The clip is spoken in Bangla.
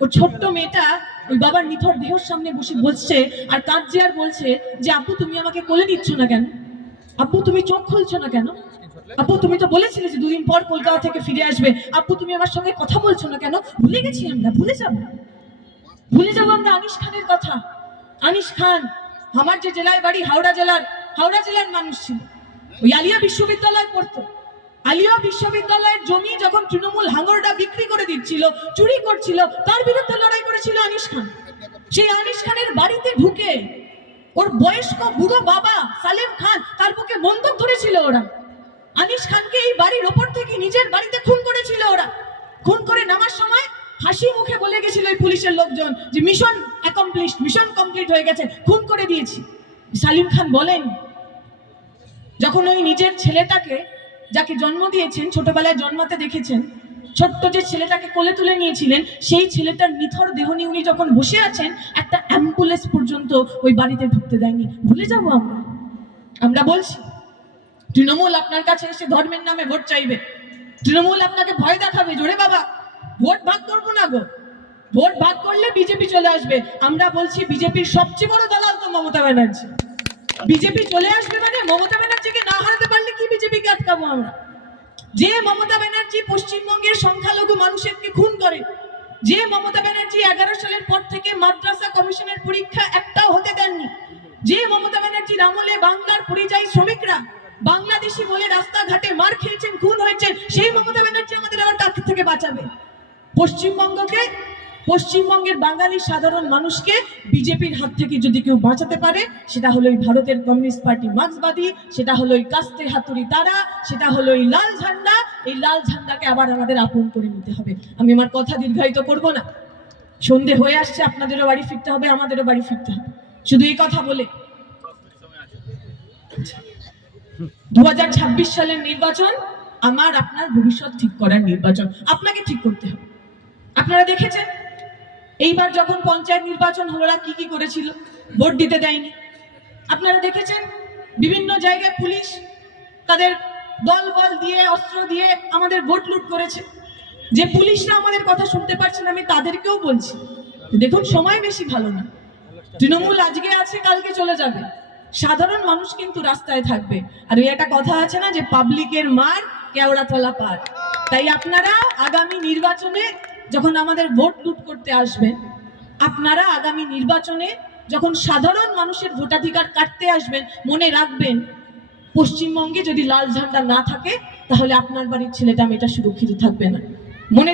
ওর ছোট্ট মেয়েটা ওই বাবার নিথর দেহর সামনে বসে বলছে, আর কাঁদছে আর বলছে যে, আপু, তুমি আমাকে কোলে দিচ্ছ না কেন? আপু, তুমি চোখ খুলছো না কেন? আপু, তুমি তো বলেছিলে যে দুদিন পর কলকাতা থেকে ফিরে আসবে। আপু, তুমি আমার সঙ্গে কথা বলছো না কেন? ভুলে গেছি আমরা, ভুলে যাব। ভুলে যাব আমরা আনিস খানের কথা। আনিস খান, আমার যে জেলায় বাড়ি হাওড়া জেলার হাওড়া জেলার মানুষ ছিল। ওই আলিয়া বিশ্ববিদ্যালয় পড়তো। আলিয়া বিশ্ববিদ্যালয়ের জমি যখন তৃণমূল হাঙ্গরটা বিক্রি করে দিচ্ছিল, চুরি করছিল, তার বিরুদ্ধে লড়াই করেছিল আনিস খান। সেই আনিস খানের বাড়িতে ঢুকে ওর বয়স্ক বুড়ো বাবা সালেম খান তার বুকে বন্দুক ধরেছিল ওরা। আনিস খানকে এই বাড়ির ওপর থেকে নিজের বাড়িতে খুন করেছিল ওরা। খুন করে নামার সময় হাসি মুখে বলে গেছিল এই পুলিশের লোকজন যে, মিশন অ্যাকমপ্লিশ মিশন কমপ্লিট হয়ে গেছে, খুন করে দিয়েছি। সালিম খান বলেন, যখন ওই নিজের ছেলেটাকে যাকে জন্ম দিয়েছেন, ছোটবেলায় জন্মাতে দেখেছেন, ছোট্ট যে ছেলেটাকে কোলে তুলে নিয়েছিলেন, সেই ছেলেটার নিথর দেহ নিয়ে উনি যখন বসে আছেন, একটা অ্যাম্বুলেন্স পর্যন্ত ওই বাড়িতে ঢুকতে দেয়নি। ভুলে যাব আমরা। আমরা বলছি, তৃণমূল আপনার কাছে এসে ধর্মের নামে ভোট চাইবে। তৃণমূল আপনাকে ভয় দেখাবে, জোরে বাবা। ভোট ভাগ করব না গো। ভোট ভাগ করলে বিজেপি চলে আসবে। আমরা বলছি, বিজেপির সবচেয়ে বড় দালাল তো মমতা ব্যানার্জি। বিজেপি চলে আসবে মানে মমতা ব্যানার্জিকে না হারাতে পারলে কি আমরা যে মমতা ব্যানার্জি পশ্চিমবঙ্গের সংখ্যালঘু মানুষেরকে খুন করে, যে মমতা ব্যানার্জি এগারো সালের পর থেকে মাদ্রাসা কমিশনের পরীক্ষা একটাও হতে দেননি, যে মমতা ব্যানার্জির আমলে বাংলার পরিযায়ী শ্রমিকরা বাংলাদেশি বলে রাস্তাঘাটে মার খেয়েছেন, খুন হয়েছেন, সেই মমতা ব্যানার্জি আমাদের আবার কাছ থেকে বাঁচাবে। পশ্চিমবঙ্গকে পশ্চিমবঙ্গের বাঙালি সাধারণ মানুষকে বিজেপির হাত থেকে যদি কেউ বাঁচাতে পারে, সেটা হলো এই ভারতের কমিউনিস্ট পার্টি মার্ক্সবাদী, সেটা হলো এই কাস্তে হাতুড়ি তারা, সেটা হলো এই লাল ঝান্ডা, এই লাল ঝান্ডাকে আবার আমাদের আপন করে নিতে হবে। আমি আমার কথা দীর্ঘায়িত করব না। সন্ধে হয়ে আসছে, আপনাদেরও বাড়ি ফিরতে হবে, আমাদেরও বাড়ি ফিরতে হবে। শুধু এই কথা বলে। দু হাজার ছাব্বিশ সালের নির্বাচন আমার, আপনার ভবিষ্যৎ ঠিক করার নির্বাচন। আপনাকে ঠিক করতে হবে। আপনারা দেখেছেন? এইবার যখন পঞ্চায়েত নির্বাচন হলো কি কি করেছিল? ভোট দিতে দেয়নি। আপনারা দেখেছেন, বিভিন্ন জায়গায় পুলিশ তাদের দল বল দিয়ে, অস্ত্র দিয়ে আমাদের ভোট লুট করেছে। যে পুলিশরা আমাদের কথা শুনতে পারছে না, আমি তাদেরকেও বলছি, দেখুন, সময় বেশি ভালো না। তৃণমূল আজকে আছে, কালকে চলে যাবে। সাধারণ মানুষ কিন্তু রাস্তায় থাকবে। আর ওই একটা কথা আছে না যে পাবলিকের মার কেওড়া তলা পার। তাই আপনারা আগামী নির্বাচনে যখন আমাদের ভোট লুট করতে আসবেন আপনারা আগামী নির্বাচনে যখন সাধারণ মানুষের ভোটাধিকার কাটতে আসবেন, মনে রাখবেন, পশ্চিমবঙ্গে যদি লাল ঝান্ডা না থাকে, তাহলে আপনার বাড়ির ছেলেটা মেয়েটা সুরক্ষিত থাকবে না। মনে